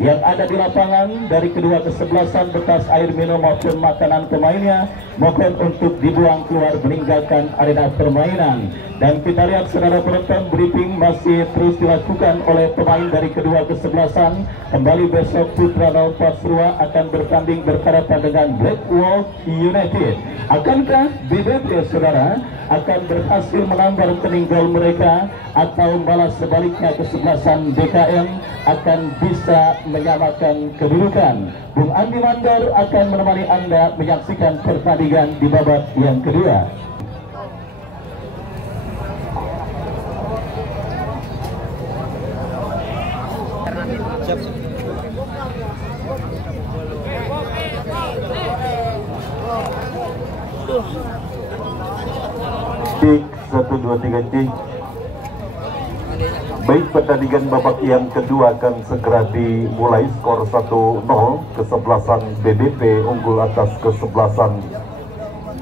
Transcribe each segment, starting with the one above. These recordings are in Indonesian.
yang ada di lapangan dari kedua kesebelasan bekas air minum maupun makanan pemainnya mohon untuk dibuang keluar meninggalkan arena permainan. Dan kita lihat saudara penonton, briefing masih terus dilakukan oleh pemain dari kedua kesebelasan. Kembali besok Putra 04 Surua akan bertanding berhadapan dengan Black Wolf United. Akankah BBP saudara akan berhasil menambah rekening gol mereka atau malah sebaliknya kesebelasan DKM akan bisa menyamakan kedudukan? Bung Andi Mandor akan menemani Anda menyaksikan pertandingan di babak yang kedua. Cek 1, 2, 3 cek. Baik, pertandingan babak yang kedua akan segera dimulai. Skor 1-0, kesebelasan BBP unggul atas kesebelasan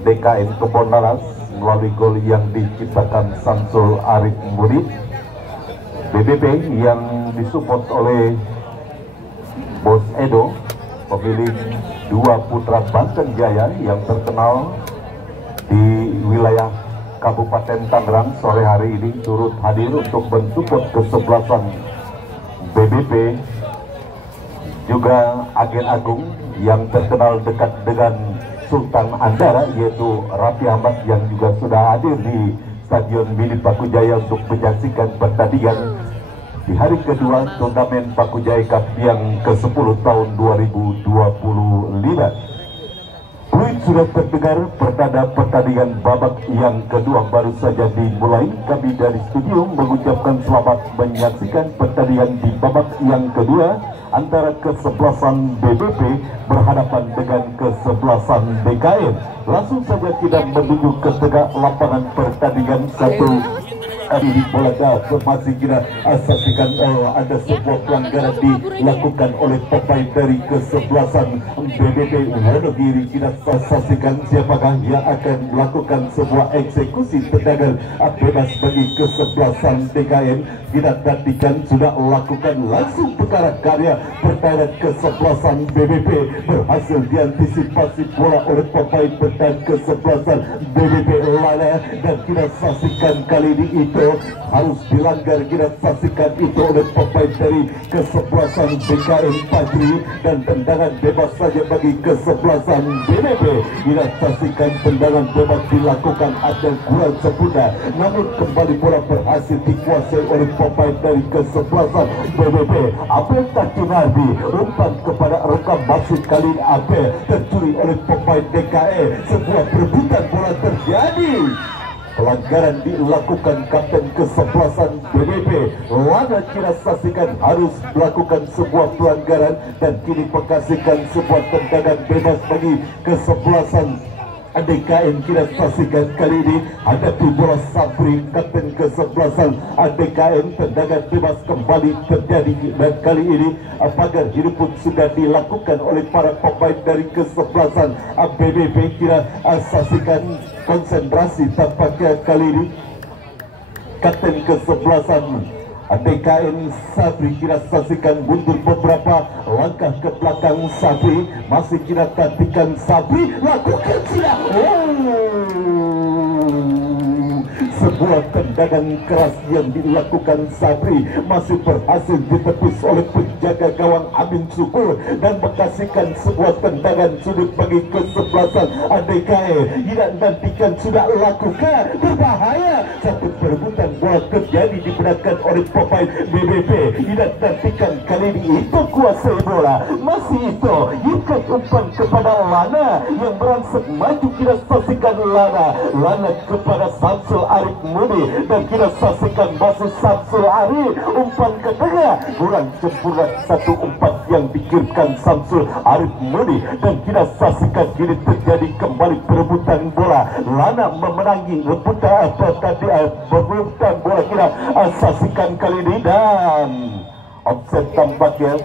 DKM Kebon Laras melalui gol yang diciptakan Samsul Arif Mudi. BBP yang disupport oleh Bos Edo, pemilik dua putra Banten Jaya yang terkenal di wilayah Kabupaten Tangerang, sore hari ini turut hadir untuk mensupport kesebelasan BBP. Juga agen agung yang terkenal dekat dengan Sultan Andara yaitu Raffi Ahmad yang juga sudah hadir di Stadion Milik Pakujaya untuk menyaksikan pertandingan di hari kedua turnamen Pakujaya Cup yang ke-10 tahun 2025. Fluid sudah terdengar, pertanda pertandingan babak yang kedua baru saja dimulai. Kami dari studio mengucapkan selamat menyaksikan pertandingan di babak yang kedua antara kesebelasan BBP berhadapan dengan kesebelasan DKM. Langsung saja kita menuju ke tengah lapangan pertandingan. Satu kali bola masih kita saksikan ada sebuah pelanggaran dilakukan oleh pemain dari kesebelasan BBP Wonogiri. Kita saksikan siapakah yang akan melakukan sebuah eksekusi tendangan bebas bagi kesebelasan DKM. Kita nantikan sudah lakukan langsung perkara karya pertandingan kesebelasan BBP berhasil diantisipasi bola oleh pemain bertahan kesebelasan BBP Lana, dan kita saksikan kali ini itu harus dilanggar. Kita saksikan itu oleh pemain dari kesebelasan DKM Fajri dan tendangan bebas saja bagi kesebelasan BBP. Kita saksikan tendangan bebas dilakukan ada kurang sempurna, namun kembali bola berhasil dikuasai oleh pemain dari kesebelasan BBP. Abel Takinardi umpan kepada rekam masuk kali ini Abel tercuri oleh pemain DKM. Sebuah perebutan bola terjadi. Pelanggaran dilakukan kapten kesebelasan BBP Lana. Kita saksikan harus melakukan sebuah pelanggaran dan kini menghasilkan sebuah tendangan bebas bagi kesebelasan DKM. Kita saksikan kali ini hadapi bola Sabri kapten kesebelasan DKM. Tendangan bebas kembali terjadi dan kali ini pagar hidup pun sudah dilakukan oleh para pemain dari kesebelasan BBP. Kita saksikan konsentrasi tampaknya kali ini kapten kesebelasan DKM Sabri. Kita saksikan mundur beberapa langkah ke belakang Sabri, masih kita tatikan Sabri lakukan sudah sebuah tendangan keras yang dilakukan Sabri masih berhasil ditepis oleh penjaga gawang Amin Syukur dan menghasilkan sebuah tendangan sudut bagi kesebelasan DKM. Tidak nantikan sudah lakukan berbahaya, satu perebutan bola terjadi digunakan oleh pemain BBP. Tidak nantikan kali ini itu kuasai bola, masih itu ikat umpan kepada Lana yang merangsek maju. Kita saksikan Lana kepada Samsul Arif Mudi dan kita saksikan masih Samsul Arif umpan ke tengah kurang sempurna, satu umpan yang dikirimkan Samsul Arif Mudi dan kita saksikan kini terjadi kembali perebutan bola. Lana memenangi rebutan perebutan bola. Kita saksikan kali ini dan offset tampaknya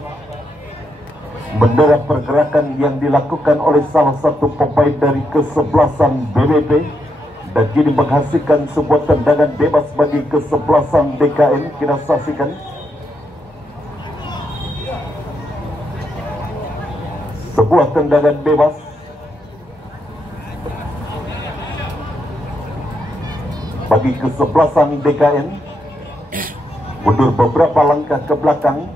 bendera pergerakan yang dilakukan oleh salah satu pemain dari kesebelasan BBP dan kini menghasilkan sebuah tendangan bebas bagi kesebelasan DKM. Kita saksikan sebuah tendangan bebas. Bagi kesebelasan DKN, mundur beberapa langkah ke belakang,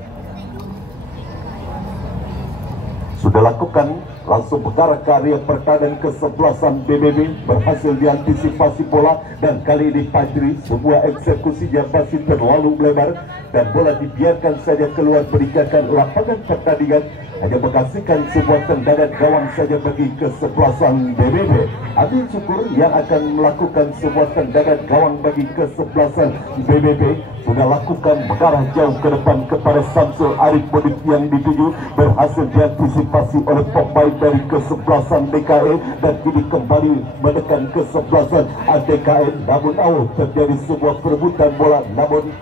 sudah lakukan langsung mengarah ke area pertahanan kesebelasan BBB, berhasil diantisipasi bola dan kali ini Fajri sebuah eksekusi yang masih terlalu melebar dan bola dibiarkan saja keluar meninggalkan lapangan pertandingan, hanya menghasilkan sebuah tendangan gawang saja bagi kesebelasan BBB. Adil Syukur yang akan melakukan sebuah tendangan gawang bagi kesebelasan BBB sudah lakukan mengarah jauh ke depan kepada Samsul Arif Mudik yang dituju, berhasil diantisipasi oleh pemain dari kesebelasan DKN dan kini kembali menekan kesebelasan DKN. Namun terjadi sebuah perebutan bola, namun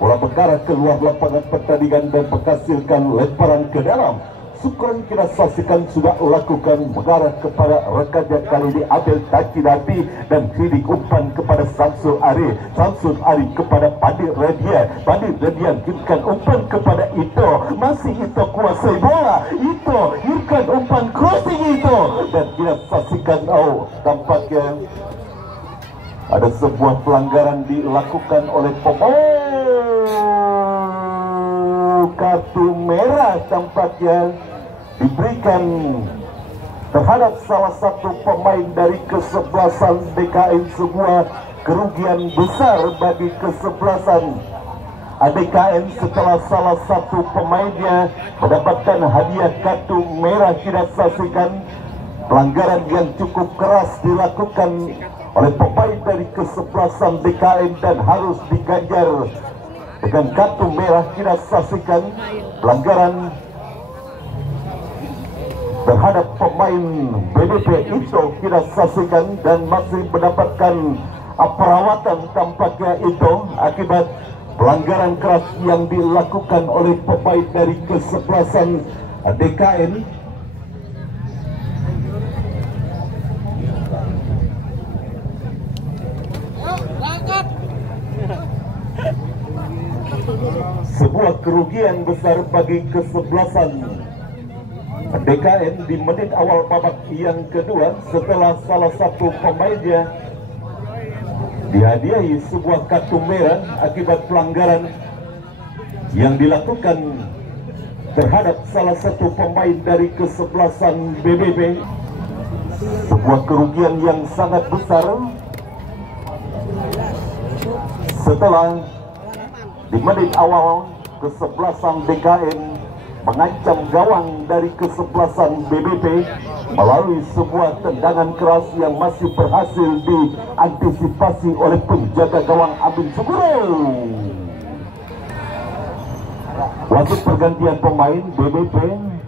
bola mengarah keluar lapangan pertandingan dan menghasilkan lemparan ke dalam. Syukron kita saksikan sudah lakukan mengarah kepada rekannya, kali ini Abel Taki Nabi dan kiri umpan kepada Samsul Ari. Samsul Ari kepada Padir Radian. Padir Radian kirimkan umpan kepada Ito. Masih Ito kuasai bola. Ito kirimkan umpan crossing Ito dan kita saksikan tampaknya ada sebuah pelanggaran dilakukan oleh kartu merah tampaknya diberikan terhadap salah satu pemain dari kesebelasan DKN, sebuah kerugian besar bagi kesebelasan DKN setelah salah satu pemainnya mendapatkan hadiah kartu merah. Kita saksikan pelanggaran yang cukup keras dilakukan oleh pemain dari kesebelasan DKN dan harus diganjar dengan kartu merah. Kita saksikan pelanggaran terhadap pemain BBP itu kita saksikan dan masih mendapatkan perawatan tampaknya itu akibat pelanggaran keras yang dilakukan oleh pemain dari kesebelasan DKN. Sebuah kerugian besar bagi kesebelasan DKN di menit awal babak yang kedua setelah salah satu pemainnya dihadiahi sebuah kartu merah akibat pelanggaran yang dilakukan terhadap salah satu pemain dari kesebelasan BBB. Sebuah kerugian yang sangat besar setelah di menit awal kesebelasan DKN mengancam gawang dari kesebelasan BBP melalui sebuah tendangan keras yang masih berhasil diantisipasi oleh penjaga gawang Abin Syukur. Wasit pergantian pemain BBP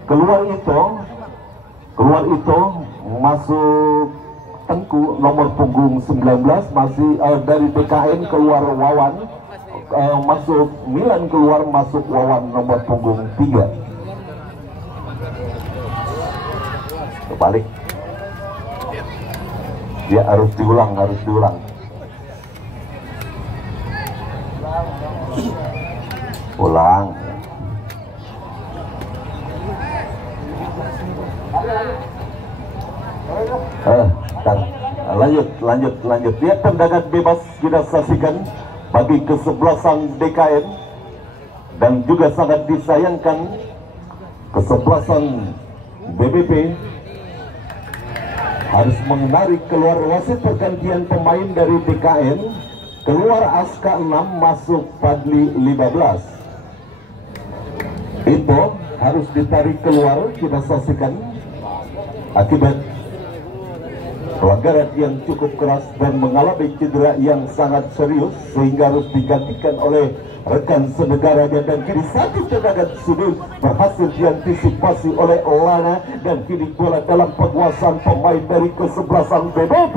keluar itu masuk Tengku nomor punggung 19, masih dari DKN keluar Wawan, masuk Milan keluar, masuk Wawan nomor punggung 3. Balik ya, harus diulang ulang. Lanjut dia tendangan bebas kita saksikan bagi kesebelasan DKN dan juga sangat disayangkan kesebelasan BBP harus menarik keluar wasit pergantian pemain dari DKN, keluar Aska 6 masuk Padli 15. Itu harus ditarik keluar kita saksikan akibat pelanggaran yang cukup keras dan mengalami cedera yang sangat serius sehingga harus digantikan oleh rekan senegaranya, dan kini satu tendangan sudut berhasil diantisipasi oleh Lana dan kini bola dalam penguasaan pemain dari kesebelasan BBP.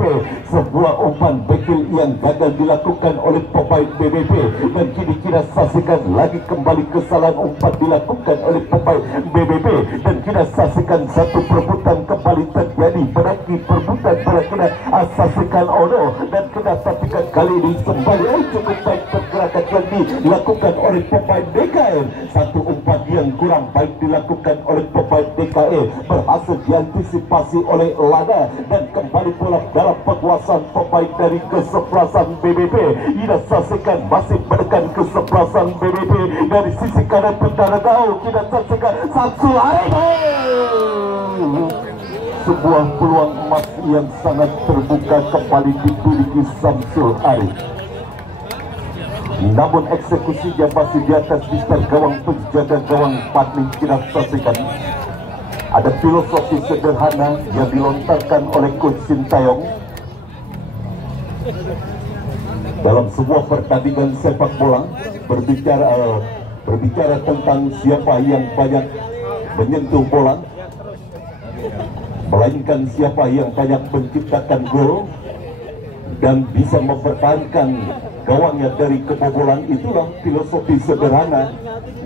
Sebuah umpan bekil yang gagal dilakukan oleh pemain BBP dan kini kita saksikan lagi kembali kesalahan umpan dilakukan oleh pemain BBP dan kita saksikan satu perebutan kembali terjadi, berarti perebutan pada kita saksikan Ono dan kita saksikan kali ini kembali cukup baik pergerakan yang dilakukan oleh pemain DKM. Satu umpan yang kurang baik dilakukan oleh pemain DKM, berhasil diantisipasi oleh Lana dan kembali bola dalam penguasaan pemain dari kesebelasan BBP. Kita saksikan masih menekan kesebelasan BBP dari sisi kanan Pentara Dau. Kita saksikan Samsul Arif. Sebuah peluang emas yang sangat terbuka kembali dimiliki Samsul Arif. Namun eksekusinya masih di atas Mister gawang penjaga gawang Padli. Kita saksikan ada filosofi sederhana yang dilontarkan oleh Coach Sintayong dalam sebuah pertandingan sepak bola. Berbicara tentang siapa yang banyak menyentuh bola, melainkan siapa yang banyak menciptakan gol dan bisa mempertahankan gawangnya dari kebobolan. Itulah filosofi sederhana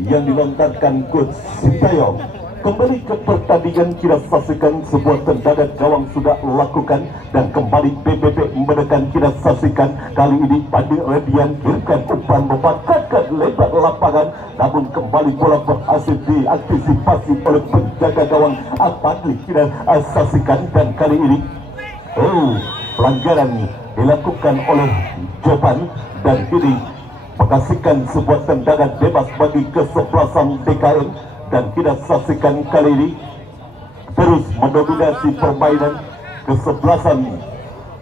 yang dilontarkan Coach Sintayong. Kembali ke pertandingan, kita saksikan sebuah tendangan gawang sudah lakukan dan kembali BBP menekan. Kita saksikan kali ini Pandi Redian kirimkan umpan memanfaatkan lebar lapangan, namun kembali bola berhasil diantisipasi oleh penjaga gawang Padli. Kita saksikan dan kali ini pelanggaran dilakukan oleh Jopan dan kini menghasilkan sebuah tendangan bebas bagi kesebelasan DKM. Dan kita saksikan kali ini terus mendominasi permainan kesebelasan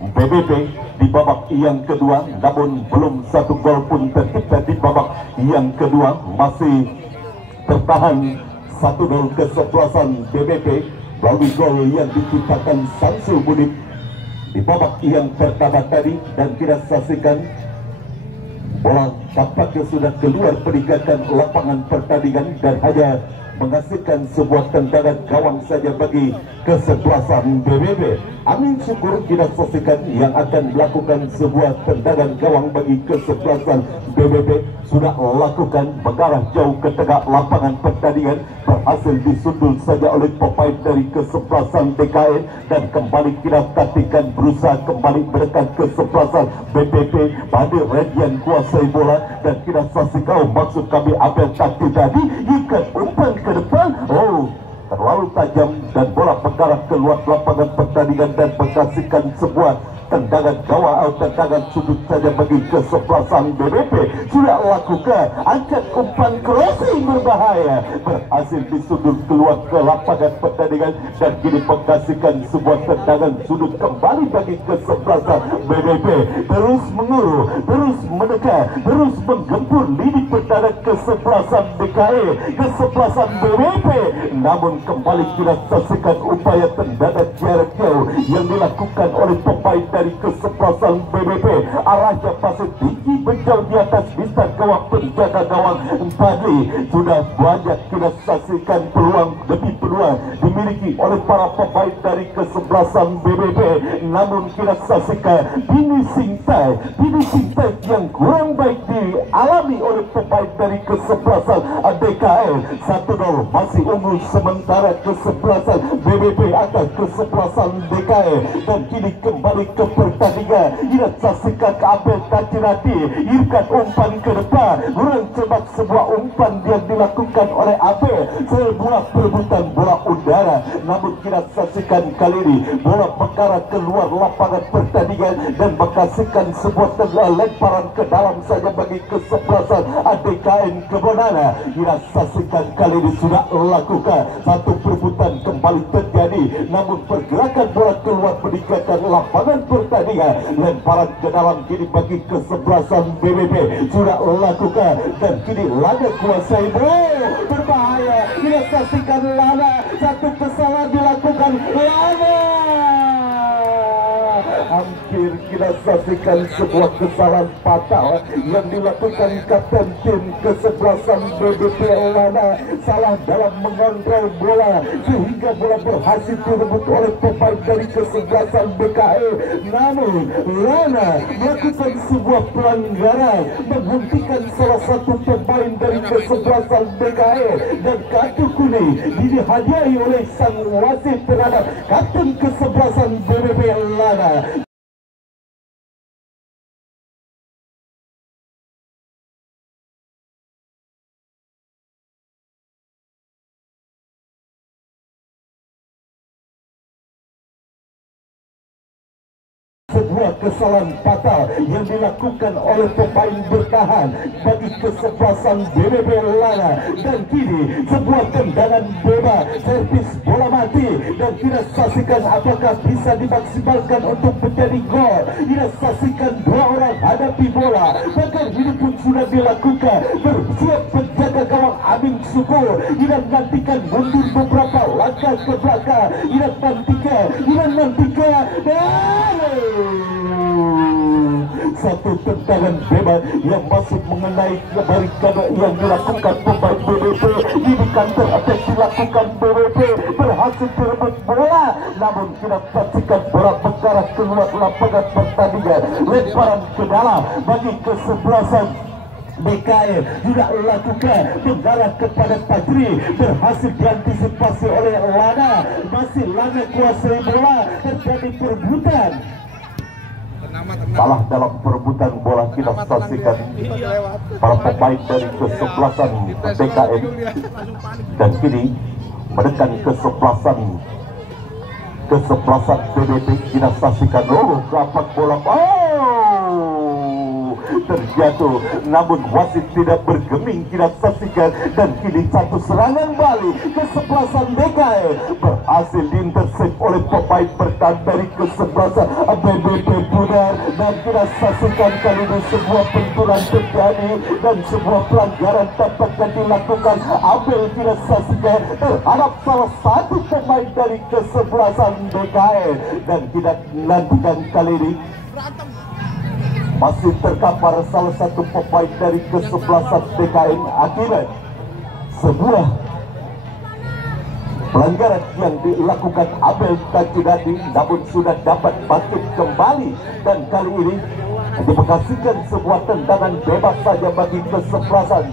BBP di babak yang kedua, namun belum satu gol pun tercipta di babak yang kedua. Masih tertahan 1-0 kesebelasan BBP melalui gol yang diciptakan Samsul Budip di babak yang pertama tadi. Dan kita saksikan bola tampaknya sudah keluar peningkatan lapangan pertandingan dan hanya menghasilkan sebuah tendangan gawang saja bagi kesebelasan BBP. Amin syukur kita saksikan yang akan melakukan sebuah tendangan gawang bagi kesebelasan BBP sudah lakukan mengarah jauh ke tengah lapangan pertandingan, berhasil disundul saja oleh pemain dari kesebelasan DKM dan kembali kita tatikan berusaha kembali menekan kesebelasan BBP. Pandi Redian kuasai bola dan kita saksikan maksud kami Abel taktik tadi ikat umpan ke depan, terlalu tajam dan bola mengarah keluar lapangan pertandingan dan menghasilkan sebuah tendangan gawang atau tendangan sudut saja bagi kesebelasan BBP. Sudah lakukan angkat umpan crossing berbahaya, berhasil disudut keluar ke lapangan pertandingan dan kini menghasilkan sebuah tendangan sudut kembali bagi kesebelasan BBP. Terus menguru, terus menekan, terus menggempur lini pertahanan kesebelasan DKE, kesebelasan BBP. Namun kembali kita saksikan upaya tendangan jarak jauh yang dilakukan oleh pemain dari kesebelasan BBP. Arahnya pasir tinggi menjauh di atas bintang gawang penjaga gawang Padli. Sudah banyak kita saksikan peluang demi peluang dimiliki oleh para pemain dari kesebelasan BBP. Namun kita saksikan finishing time yang kurang baik dialami oleh pemain dari kesebelasan DKM. 1-0 masih unggul sementara kesebelasan BBP atas kesebelasan DKM. Dan kini kembali ke pertandingan, kita saksikan ke Abel Tajirati irkan umpan ke depan, kurang cepat sebuah umpan yang dilakukan oleh Abel, sebuah perebutan bola udara. Namun kita saksikan kali ini bola mengarah keluar lapangan pertandingan dan menghasilkan sebuah lemparan ke dalam saja bagi kesebelasan DKM kebenaran. Kita saksikan kali ini sudah lakukan satu perebutan kembali terjadi, namun pergerakan bola keluar meninggalkan lapangan pertandingan. Lemparan ke dalam kini bagi kesebelasan BBP sudah lakukan dan kini Lana kuasai berbahaya. Kita saksikan Lana, satu kesalahan dilakukan Lana. Hampir kita saksikan sebuah kesalahan fatal yang dilakukan kapten tim kesebelasan BBP Lana. Salah dalam mengontrol bola sehingga bola berhasil direbut oleh pemain dari kesebelasan BKE. Namun Lana melakukan sebuah pelanggaran, menghentikan salah satu pemain dari kesebelasan BKE dan kartu kuning dihadiahi oleh sang wasit terhadap kapten kesebelasan BBP Lana. sebuah kesalahan fatal yang dilakukan oleh pemain bertahan bagi kesebelasan BBB Lana. Dan kini sebuah tendangan bebas servis bola mati, dan kita saksikan apakah bisa dimaksimalkan untuk menjadi gol. Kita saksikan dua orang hadapi bola, bahkan ini pun sudah dilakukan, bersiap penjaga gawang Amin Suko. Kita nantikan mundur beberapa langkah ke belakang, kita nantikan satu tendangan bebas yang masih mengenai barikade yang dilakukan pemain BBP. Ini counter attack dilakukan BBP, berhasil direbut bola, namun tidak saksikan bola mengarah keluar lapangan pertandingan. Lemparan ke dalam bagi kesebelasan BKM juga lakukan, mengarah kepada Fajri, berhasil diantisipasi oleh Lana. Masih Lana kuasai bola, terjadi perebutan. Salah dalam perebutan bola. Kita saksikan para pemain dari kesebelasan BKM, dan kini menekan kesebelasan BBP. Kita saksikan kapak bola terjatuh, namun wasit tidak bergeming. Kita saksikan, dan kini satu serangan balik kesebelasan BKM berhasil diintersep oleh pemain bertahan dari kesebelasan BBP Budar. Dan kita saksikan kali ini sebuah benturan terjadi dan sebuah pelanggaran dapatkan dilakukan Abel. Kita saksikan terhadap salah satu pemain dari kesebelasan BKM, dan kita nantikan kali ini masih terkapar salah satu pemain dari kesebelasan BKM akibat sebuah pelanggaran yang dilakukan Abel Tajidadi, namun sudah dapat bangkit kembali. Dan kali ini dibekasikan sebuah tendangan bebas saja bagi kesebelasan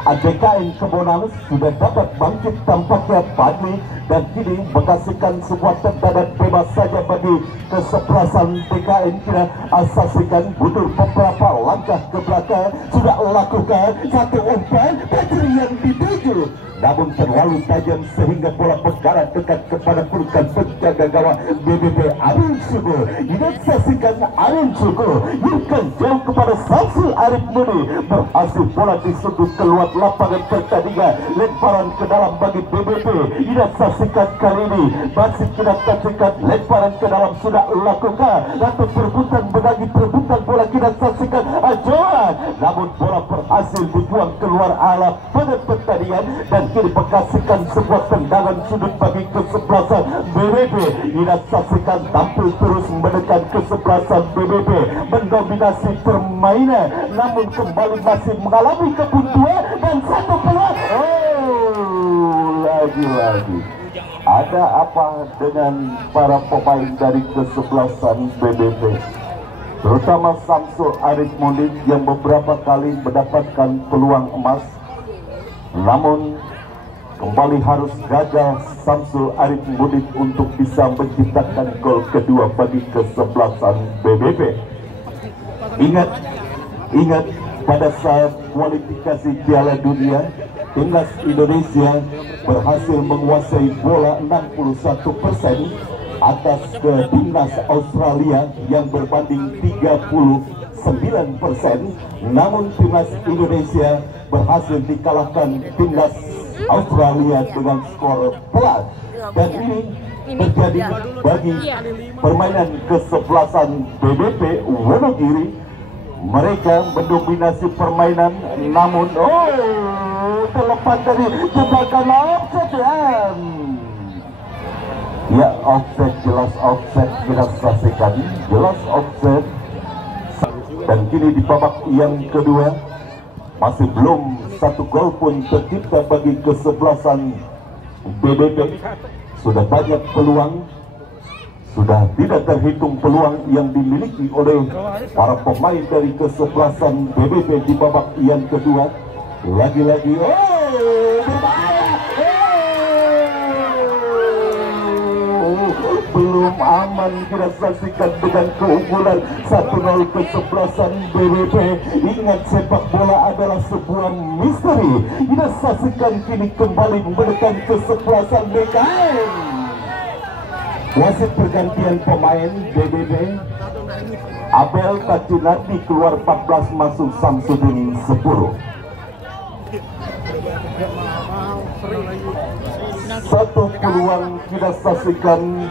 BKM Kebonang. Sudah dapat bangkit tampaknya Fadli, dan kini bekasikan sebuah tendangan bebas saja bagi kesebelasan BKM. Kita saksikan butuh beberapa langkah ke belakang, sudah lakukan satu umpan Fajri yang dituju, namun terlalu tajam sehingga bola mengarah dekat kepada pelukan penjaga gawang BBP Amin Suko. Kita saksikan Amin Suko yurkan jauh kepada Samsul Arif Mudi, berhasil bola disudut keluar lapangan pertandingan, lemparan ke dalam bagi BBP. Kita saksikan kali ini masih kita saksikan lemparan ke dalam sudah lakukan, atau perebutan bagi perebutan bola. Kita saksikan ajoan, namun bola berhasil dibuang keluar alam pada pertandingan, dan kini bekasikan sebuah tendangan sudut bagi kesebelasan BBP. Kita saksikan tampil terus menekan kesebelasan BBP, mendominasi permainan, namun kembali masih mengalami kebuntuan dan satu peluang. Lagi-lagi ada apa dengan para pemain dari kesebelasan BBP, terutama Samsul Arif Mundik yang beberapa kali mendapatkan peluang emas, namun kembali harus gagal Samsul Arif Mundik untuk bisa menciptakan gol kedua bagi kesebelasan BBP. Ingat pada saat kualifikasi Piala Dunia, timnas Indonesia berhasil menguasai bola 61% atas ke timnas Australia yang berbanding 39%. Namun timnas Indonesia berhasil dikalahkan timnas Australia dengan skor telak. Dan ini terjadi bagi permainan kesebelasan BBP Wonogiri. Mereka mendominasi permainan, namun terlepas dari jebakan offset ya offset, jelas offset. Kita saksikan jelas offset. Dan kini di babak yang kedua masih belum satu gol pun tercipta bagi kesebelasan BBP. Sudah banyak peluang, sudah tidak terhitung peluang yang dimiliki oleh para pemain dari kesebelasan BBP di babak yang kedua. Lagi-lagi berbahaya, belum aman. Kita saksikan dengan keunggulan 1-0 kesebelasan BBP. Ingat, sepak bola adalah sebuah misteri. Kita saksikan kini kembali menekan kesebelasan BKM. Wasit pergantian pemain BBB Abel Tacinandi keluar 14 masuk Samsudin 10. Satu peluang kita saksikan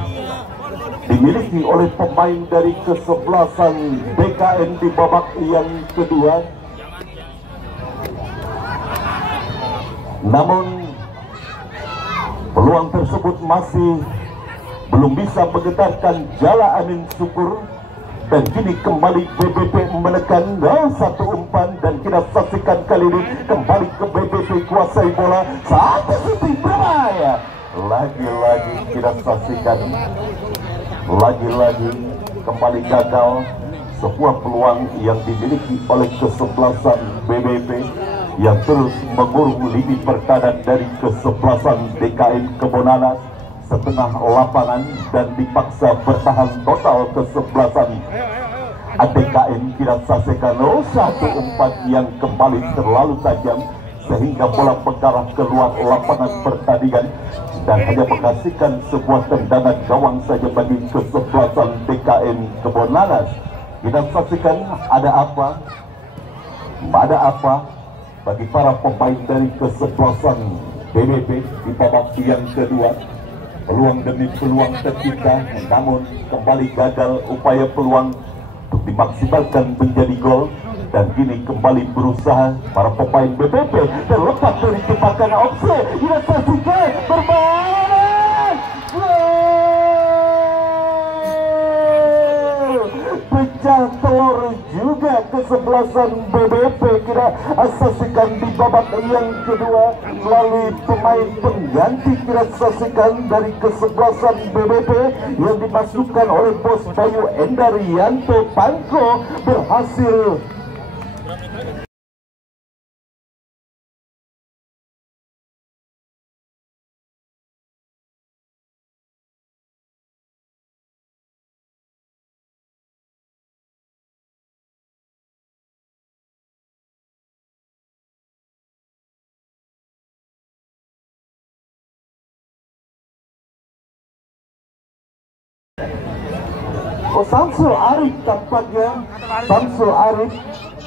dimiliki oleh pemain dari kesebelasan DKN di babak yang kedua. Namun peluang tersebut masih belum bisa menggetarkan Jala Amin Syukur. Dan kini kembali BBP menekan satu umpan, dan kita saksikan kali ini kembali ke BBP kuasai bola. Satu shooting berbahaya. Lagi-lagi kita saksikan, lagi-lagi kembali gagal sebuah peluang yang dimiliki oleh kesebelasan BBP yang terus mengurung lini pertahanan dari kesebelasan DKN Kebonanas setengah lapangan, dan dipaksa bertahan total kesebelasan DKN. Kita saksikan satu umpan yang kembali terlalu tajam sehingga bola mengarah keluar lapangan pertandingan dan hanya menghasilkan sebuah tendangan gawang saja bagi kesebelasan DKN Kebonanas. Kita saksikan ada apa bagi para pemain dari kesebelasan BBP di babak yang kedua. Peluang demi peluang tercipta, namun kembali gagal upaya peluang untuk dimaksimalkan menjadi gol. Dan kini kembali berusaha para pemain BBP terlepas dari jebakan offside. Ia saksikan bermain pecah telur juga kesebelasan BBP. Kita saksikan di babak yang kedua melalui pemain pengganti. Kita saksikan dari kesebelasan BBP yang dimasukkan oleh Bos Bayu Endarianto Pangko berhasil Samsul Arif. Tampaknya Samsul Arif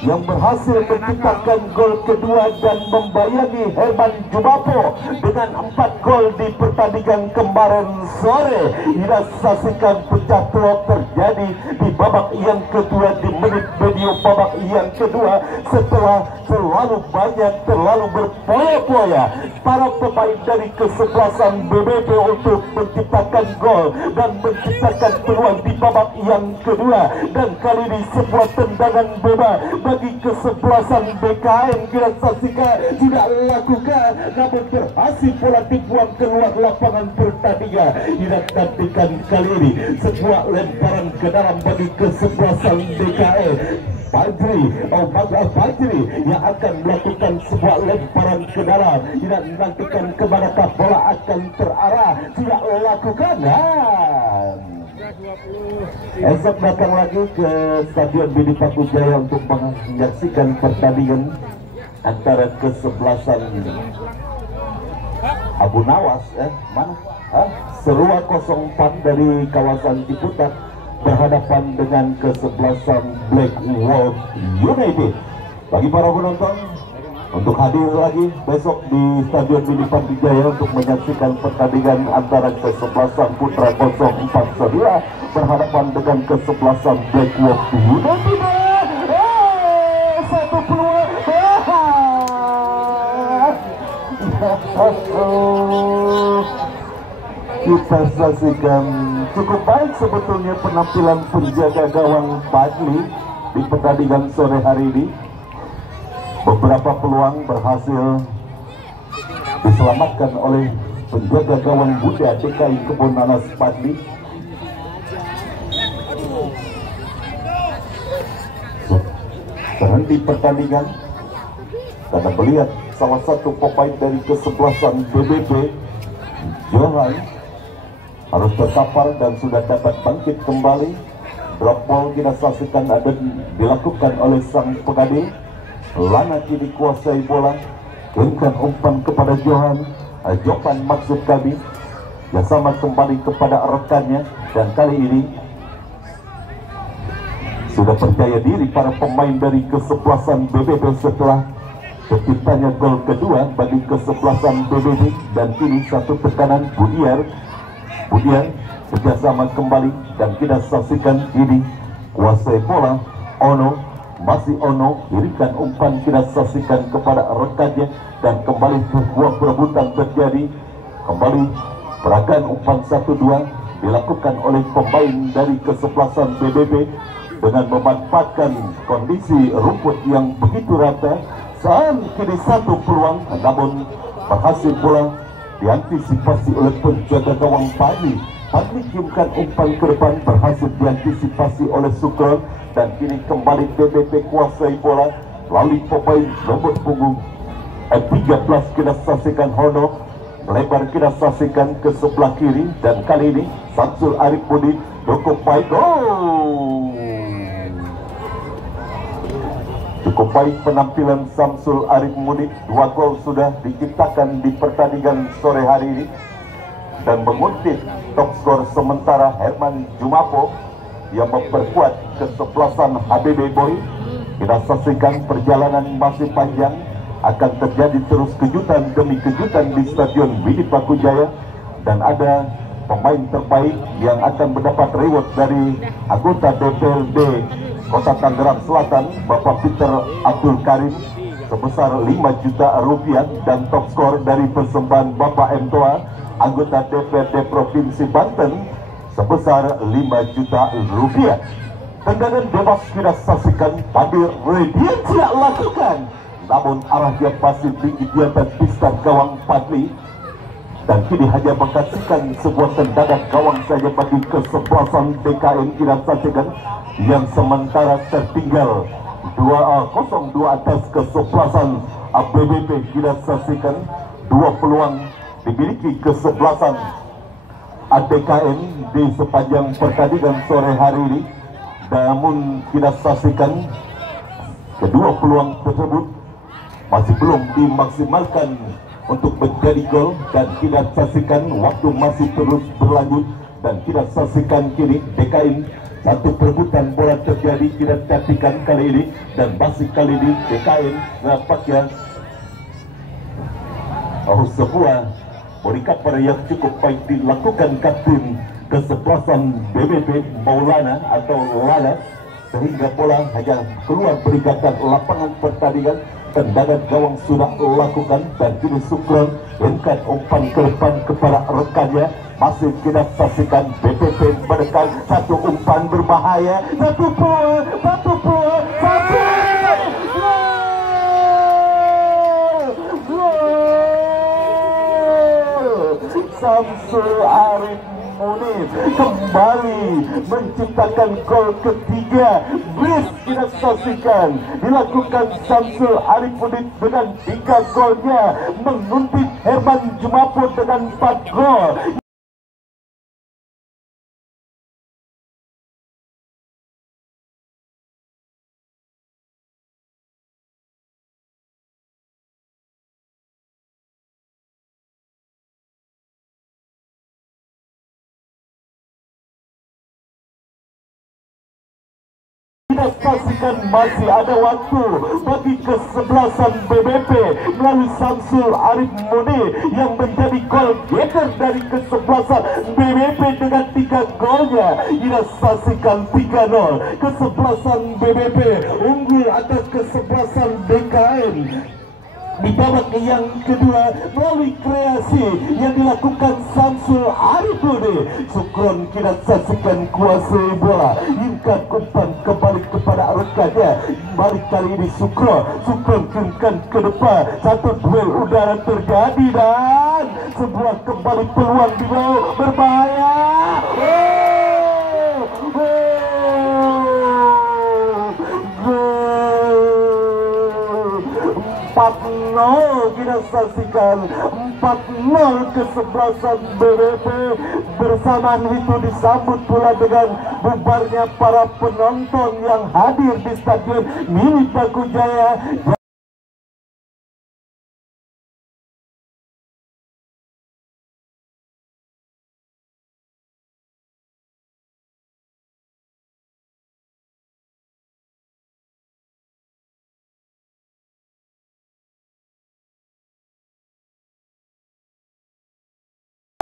yang berhasil menciptakan gol kedua dan membayangi Herman Jubapo dengan 4 gol di pertandingan kemarin sore. Kita saksikan pecah telur terjadi di babak yang kedua, di menit medio babak yang kedua, setelah terlalu berpoya-poya para pemain dari kesebelasan BBP untuk menciptakan gol dan menciptakan peluang di babak yang kedua. Dan kali ini sebuah tendangan bebas bagi kesebelasan BKN. Kita saksikan tidak lakukan, namun berhasil bola dibuang keluar lapangan pertandingan. Kita nantikan kali ini sebuah lemparan ke dalam bagi kesebelasan BKN. Fajri yang akan melakukan sebuah lemparan ke dalam. Tidak nantikan kemanakah bola akan terarah. Tidak lakukan, dan esok datang lagi ke Stadion Bidi Pakujaya untuk menyaksikan pertandingan antara kesebelasan Abu Nawas Serua 04 dari kawasan Ciputat berhadapan dengan kesebelasan Black Wolf United. Bagi para penonton untuk hadir lagi besok di Stadion Bidi Pakujaya untuk menyaksikan pertandingan antara kesebelasan Putra 04 Serua berhadapan dengan kesebelasan Black Wolf United. Satu peluang. Kita saksikan cukup baik sebetulnya penampilan penjaga gawang Padli di pertandingan sore hari ini. Beberapa peluang berhasil diselamatkan oleh penjaga gawang muda DKI Kebonanas Padli. Berhenti pertandingan karena melihat salah satu pemain dari kesebelasan BBP, Johan, harus terkapar dan sudah dapat bangkit kembali. Drop ball kita saksikan ada dilakukan oleh sang pengadil. Lana kini kuasai bola, kirimkan umpan kepada Johan. Johan maksud kami yang sama kembali kepada rekannya, dan kali ini Sudah percaya diri para pemain dari kesebelasan BBB setelah terciptanya gol kedua bagi kesebelasan BBB, dan kini satu tekanan Budiar kerjasama kembali, dan kita saksikan ini kuasai bola Ono, masih Ono kirimkan umpan, kita saksikan kepada rekannya, dan kembali sebuah perebutan terjadi. Kembali peragaan umpan 1-2 dilakukan oleh pemain dari kesebelasan BBB dengan memanfaatkan kondisi rumput yang begitu rata. Saat kini satu peluang, namun berhasil bola diantisipasi oleh penjaga gawang Padli. Padli kirimkan umpan ke depan, berhasil diantisipasi oleh Sukron, dan kini kembali BBB kuasai bola melalui pemain nomor punggung 13. Kita saksikan Hono melebar, kita saksikan ke sebelah kiri, dan kali ini Samsul Arif Budi cukup baik. Cukup baik penampilan Samsul Arif Mudi. 2 gol sudah diciptakan di pertandingan sore hari ini, dan menguntit top skor sementara Herman Jumapo yang memperkuat kesebelasan HBB Boy. Kita saksikan perjalanan masih panjang, akan terjadi terus kejutan demi kejutan di Stadion Bidi Pakujaya, dan ada pemain terbaik yang akan mendapat reward dari anggota DPRD Kota Tangerang Selatan, Bapak Peter Abdul Karim, sebesar 5 juta rupiah, dan top skor dari persembahan Bapak M. Toa, anggota DPRD Provinsi Banten, sebesar 5 juta rupiah. Tendangan bebas kita saksikan Padir Rediansyah lakukan, namun arahnya pasir tinggi di atas pistan gawang Padli, dan kini hanya menghasilkan sebuah tendangan gawang saja bagi kesebelasan DKM. Kita saksikan yang sementara tertinggal 2-0 atas kesebelasan BBB. Kita saksikan 2 peluang dimiliki kesebelasan DKM di sepanjang pertandingan sore hari ini, namun kita saksikan kedua peluang tersebut masih belum dimaksimalkan untuk menjadi gol, dan kita saksikan waktu masih terus berlanjut, dan kita saksikan kini DKM satu perebutan bola terjadi. Kita saksikan kali ini, dan masih kali ini DKM nampaknya sebuah perikatan yang cukup baik dilakukan kapten kesebelasan BBB Maulana atau Lala, sehingga bola hanya keluar berikatan lapangan pertandingan. Tendangan gawang sudah lakukan, dan kini Sukron berikan umpan ke depan kepada rekannya. Masih kita saksikan BPP menekan satu umpan berbahaya, satu peluang, Samsul Arif Munif kembali menciptakan gol ketiga. Bis kita saksikan dilakukan Samsul Arif Munif dengan 3 golnya, menguntit Herman Jumapo dengan 4 gol. Kita saksikan masih ada waktu bagi kesebelasan BBP melalui Samsul Arif Muni yang menjadi gol getter dari kesebelasan BBP dengan 3 golnya. Kita saksikan 3-0 kesebelasan BBP unggul atas kesebelasan DKM di babak yang kedua melalui kreasi yang dilakukan Samsul Arif Muni. Sukron kita saksikan kuasai bola, ingkat umpan kembali kepada rekannya. Balik kali ini Sukron kirimkan ke depan, satu duel udara terjadi, dan sebuah kembali peluang di bawah berbahaya. 4-0 kita saksikan, 4-0 kesebelasan BBP. Bersamaan itu disambut pula dengan bubarnya para penonton yang hadir di Stadion Mini Pakujaya.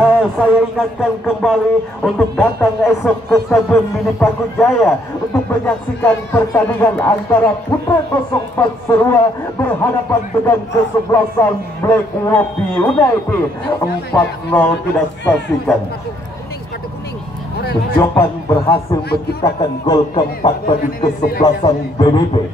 Saya ingatkan kembali untuk datang esok ke Stadion Mini Pakujaya untuk menyaksikan pertandingan antara Putra 04 Serua berhadapan dengan kesebelasan Black Wopi United. 4-0 kita saksikan. Jopan berhasil menciptakan gol keempat bagi kesebelasan BBB.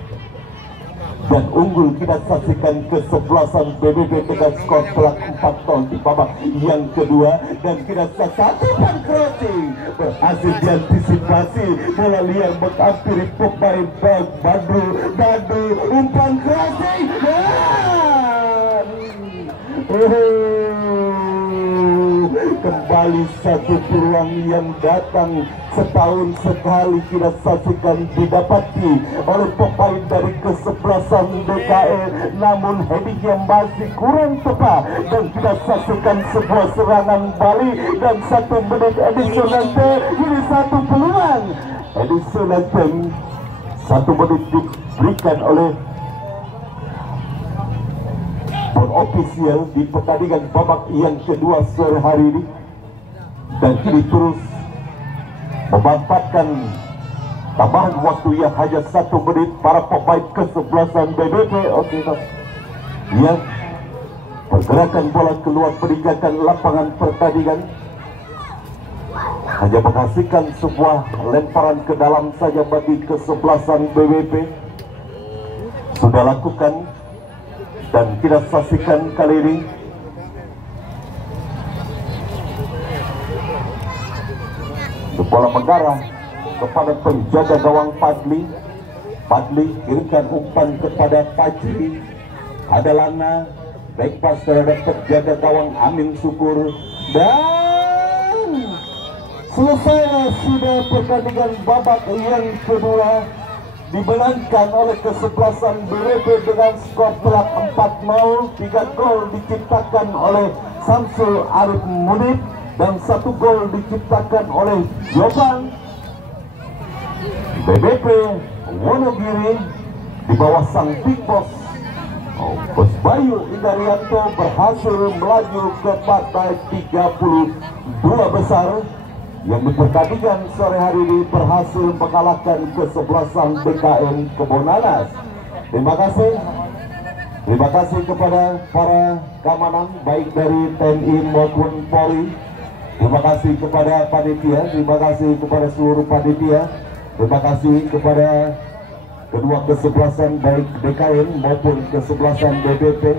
Dan unggul kita saksikan kesebelasan BBB dengan skor telak 4-0 di babak yang kedua. Dan kita saksikan crossing berhasil diantisipasi, bola liar menghampiri pemain Badu umpan crossing dan kembali satu peluang yang datang setahun sekali kita saksikan didapati oleh pemain dari kesebelasan DKE, namun headingnya masih kurang tepat. Dan kita saksikan sebuah serangan balik dan 1 menit additional time. Ini satu peluang additional time, 1 menit diberikan oleh ofisial di pertandingan babak yang kedua sore hari ini. Dan kini terus memanfaatkan tambahan waktu yang hanya 1 menit para pemain kesebelasan BBB. Oke, ya, pergerakan bola keluar meninggalkan lapangan pertandingan, hanya menghasilkan sebuah lemparan ke dalam saja bagi kesebelasan BBB. Sudah lakukan dan kita saksikan kali ini bola mengarah kepada penjaga gawang Padli. Padli kirimkan umpan kepada Fajri. Ada Lana, baik pas terhadap penjaga gawang Amin Syukur. Dan selesai sudah pertandingan babak yang kedua, dimenangkan oleh kesebelasan BBB dengan skor telak 4-0. 3 gol diciptakan oleh Samsul Arif Munib dan 1 gol diciptakan oleh Jopan. BBB Wonogiri di bawah sang big boss Bos Bayu Indarianto berhasil melaju ke partai 32 besar yang di pertandingan sore hari ini berhasil mengalahkan kesebelasan BKN Kebonanas. Terima kasih kepada para keamanan baik dari TNI maupun Polri. Terima kasih kepada panitia, terima kasih kepada seluruh panitia, terima kasih kepada kedua kesebelasan baik BKN maupun kesebelasan BBP.